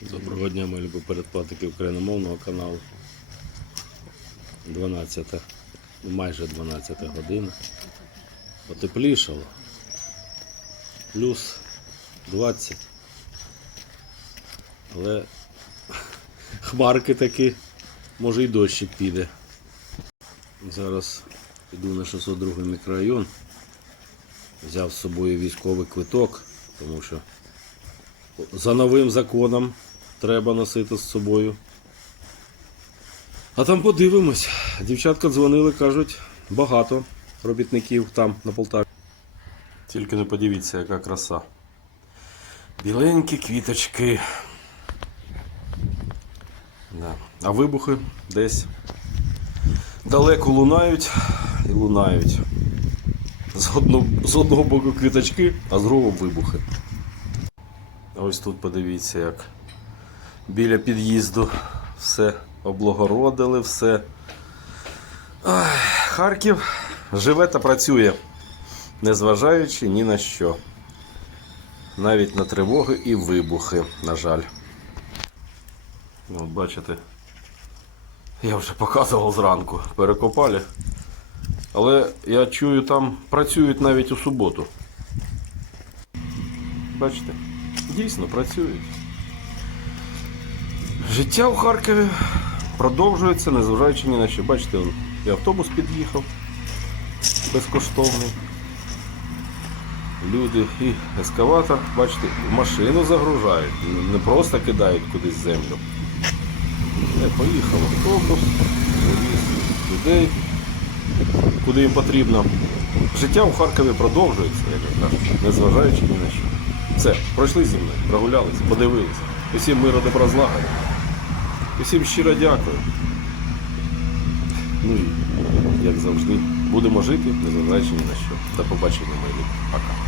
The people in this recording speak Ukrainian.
Доброго дня, мої любі передплатники україномовного каналу. 12, ну, майже 12 година. Потеплішало. Плюс 20. Але хмарки такі, може і дощик піде. Зараз йду на 602 мікрорайон. Взяв з собою військовий квиток, тому що за новим законом треба носити з собою. А там подивимось. Дівчатка дзвонили, кажуть, багато робітників там на Полтаві. Тільки не подивіться, яка краса. Біленькі квіточки. Да. А вибухи десь далеко лунають і лунають. З одного, з одного боку квіточки, а з другого вибухи. Ось тут подивіться, як біля під'їзду все облагородили, все. Харків живе та працює, незважаючи ні на що. Навіть на тривоги і вибухи, на жаль. От бачите, я вже показував зранку, перекопали. Але я чую, там працюють навіть у суботу. Бачите? Дійсно працюють. Життя в Харкові продовжується, незважаючи ні на що. Бачите, і автобус під'їхав безкоштовний. Люди і ескаватор, бачите, машину загружають, не просто кидають кудись землю. Не, поїхав автобус, людей, куди їм потрібно. Життя у Харкові продовжується, як я кажу, незважаючи ні на що. Все, пройшли зі мною, прогулялися, подивилися. Усім миру добра злагоди. Усім щиро дякую. Ну і, як завжди, будемо жити, незважаючи ні на що. До побачення, мої люди. Пока.